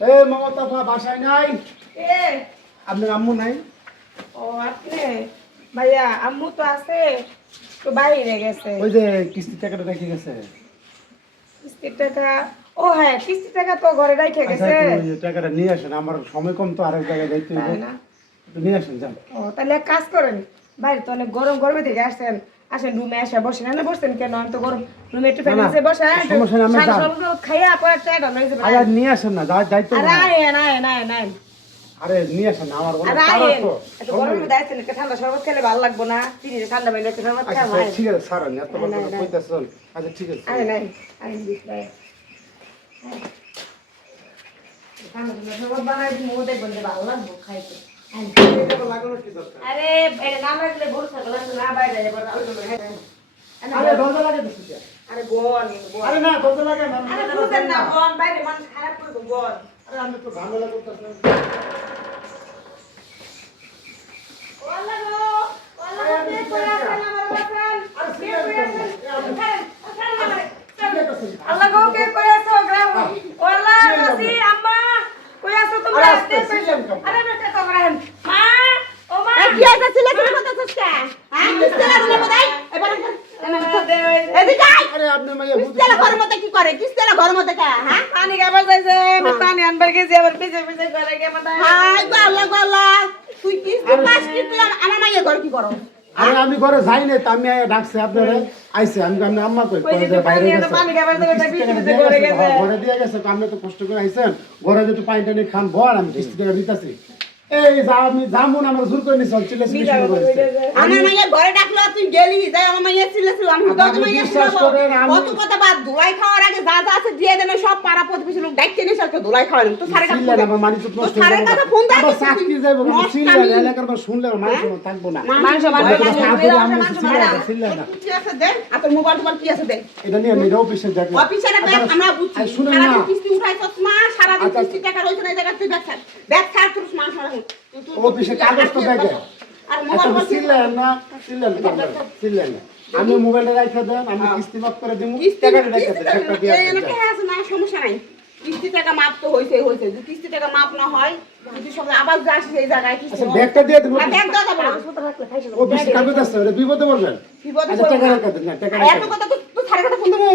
এ মমতা বাসায় নাই? কে? আপনার আম্মু নাই? ও আপনি? ভাইয়া আম্মু তো আছে, তো বাইরে গেছে। ওই যে কিস্তি টাকাটা রেখে গেছে। কিস্তির টাকা? ও হ্যাঁ, কিস্তির টাকা তো ঘরে রেখে আচ্ছা গেছে। একটু ওই টাকাটা নিয়ে আসেন, আমার সময় কম তো, আরেক জায়গায় যাইতে হবে। তাই না? একটু নিয়ে আসেন যান। ও তাহলে এক কাজ করেন, বাইরে তো অনেক গরম, গরমে থেকে আসছেন, আসেন রুমে এসে বসেন। না বসছেন কেন? আমি তো গরম রুমে একটু ফ্যান না, নিচে বসে সমস্যা নেই, আমি যান। খাইয়া পরে চাটা লই যাবেন। আরে নিয়ে আসেন না, দায়িত্ব আরে না। আয়েন আয়েন আয়েন আয়েন। আরে নিয়ে আসেন না, আমার অনেক আরে কারণ আয়েন, তো। এত গরমের মধ্যে আসছেন, একটা ঠান্ডা শরবত খেলে ভালো লাগবো না? চিনি ঠান্ডা বাইরে একটা শরবত আচ্ছা খাওয়া। ঠিক আছে, সারান এত বড় না, কথা না। কইতাছেন। আচ্ছা ঠিক আছে। আয়েন আয়েন আয়েন দিই। ঠান্ডা ঠান্ডা শরবত বানাই দিই, মুখ দেখবেন যে ভালো লাগবো খাইতে। আয়েন। এটা লাগানোর কি দরকার? আরে এটা না লাগলে বড় ছাগল আছে না, বাইরে যাবে। আরে দরজা লাগে তো কিটা? আরে গোন গোন। আরে না দরজা লাগে না। আরে বুঝেন না, গোন বাইরে মানুষ খারাপ করবে গোন। আরে আমি তো ঝামেলা করতেছেন। ওয়াল্লাহ গো, ওয়াল্লাহ কে করে আছেন আমার বাসান? কে করে আছেন? আল্লাহ গো, কে করে আছো গ্রাম? ওয়াল্লাহ আসি আম্মা, কই আছো তোমরা? আরে বেটা তো করেন মা, ও মা কি আছে ছেলে ছেলে কথা হচ্ছে হ্যাঁ কিস্তেলা দিলে বোধহয় এবার এদিকে আয় আরে আপনি মাইয়া কিস্তেলা ঘরের মধ্যে কি করে কিস্তেলা ঘরের মধ্যে কা হ্যাঁ পানি খাবার যাইছে, আমি পানি আনবার গেছি, আবার পিছে পিছে করে কে মাথা। হাই গো আল্লাহ গো আল্লাহ তুই কিস্তি পাস কি তুই আমার মাইয়া ঘর কি করো আরে আমি ঘরে যাই না, তো আমি ডাকছি আপনারা আইছে। আমি আমি আম্মা কই কই যে বাইরে পানি গেছে। পানি খাবার দেবে তাই পিছে পিছে দিয়ে করে গেছে, গেছে। ঘরে দিয়ে গেছে, তো আপনি তো কষ্ট করে আইছেন, ঘরে যদি পানি টানি খান বল, আমি কিস্তি টাকা দিতেছি। এই যা আমি জামুন আমার জোর করে নিছল, চিল্লা চিল্লি শুরু করেছে। আমার মাইয়া ঘরে ডাকলো তুই গেলি যাই আমার মাইয়া ছিলে ছিল আমি দশ মাইয়া বিশ্বাস শুনাবো করেন, আমি- কত কথা বাদ ধুলাই খাওয়ার আগে যা যা আছে দিয়ে দেন সব পাড়া প্রতিবেশী লোক ডাকতে নিয়ে সরকে ধুলাই খাওয়ানো তো সারে চিল্লা না, আমার মানিজ্য নষ্ট হয়ে সারে যাবে। কথা ফোন আবার চাকরি যাইবো, কিন্তু চিল্লা না, এলাকার কথা শুনলে আমার মানুষ থাকবো না। মানুষ আমি মারবে, তো মানুষ সাহায্য মারবে, আমি মানুষ চিল্লা মারবে। না, চিল্লা না। কি আছে দেন আর তোর মোবাইল টোবাইল কি আছে দেন এটা নিয়ে আমি অফিসে দেখলাম। অফিসের ব্যাগ আমরা বুঝছি শুনেন সারা না, দিন কিস্তি উঠাইছস না সারা দিন আচ্ছা। কিস্তি টাকা রইছে না এই জায়গা তুই ব্যাগ ছাড় তোর মান সারা অফিসে কাগজ তো দেখে। আর আচ্ছা মোবাইল চিল্লেন না, চিল্লেন না, চিল্লেন না। আমি মোবাইলটা রাখা দেন, আমি কিস্তি মাফ করে দিব, কিস্তি টাকাটা রেখে দেন, একটা দিয়ে এই দেন। এলাকা আছে না সমস্যা নাই কিস্তি টাকা মাপ তো হইছে হইছে যদি কিস্তি টাকা মাপ না হয় যদি সব আবার যাস সেই জায়গায় কিস্তি আচ্ছা ব্যাগটা দিয়ে দেবো। ব্যাগ দাও যাবে না অফিসে কাগজ আছে, ওটা বিপদে পড়বেন। বিপদে আচ্ছা টাকা পড়বে না। রেখে দেন, টাকা আর রেখে এত দেন। কথা তো সাড়ে কথা ফোন দেবো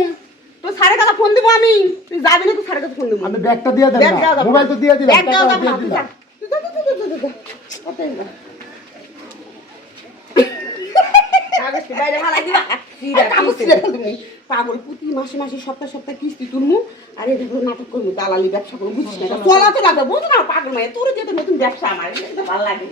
তো সাড়ে কথা ফোন দেবো আমি তুই যাবি না তো সাড়ে কথা ফোন দেবো আপনি ব্যাগটা দিয়ে দেন ব্যাগ না, দেওয়া যাবে মোবাইল তো দিয়ে দিলাম, ব্যাগ দেওয়া টাকাও যাবে না দিয়ে তুই দিলাম। যা। তুই যা, যা, যা, যা, যা। কোথায় যা? কাগজটি বাইরে হালাই দিবা। কাগজ ছিঁড়ে ফেলবো নি। পাগল প্রতি মাসে মাসে সপ্তাহে সপ্তাহে কিস্তি তুলমু আর এটা করে নাটক করবো দালালি ব্যবসা করবো বুঝছিস না চলা তো লাগবে বুঝো না পাগল মায়ের তোর যেতে নতুন ব্যবসা আমার এটা ভালো লাগে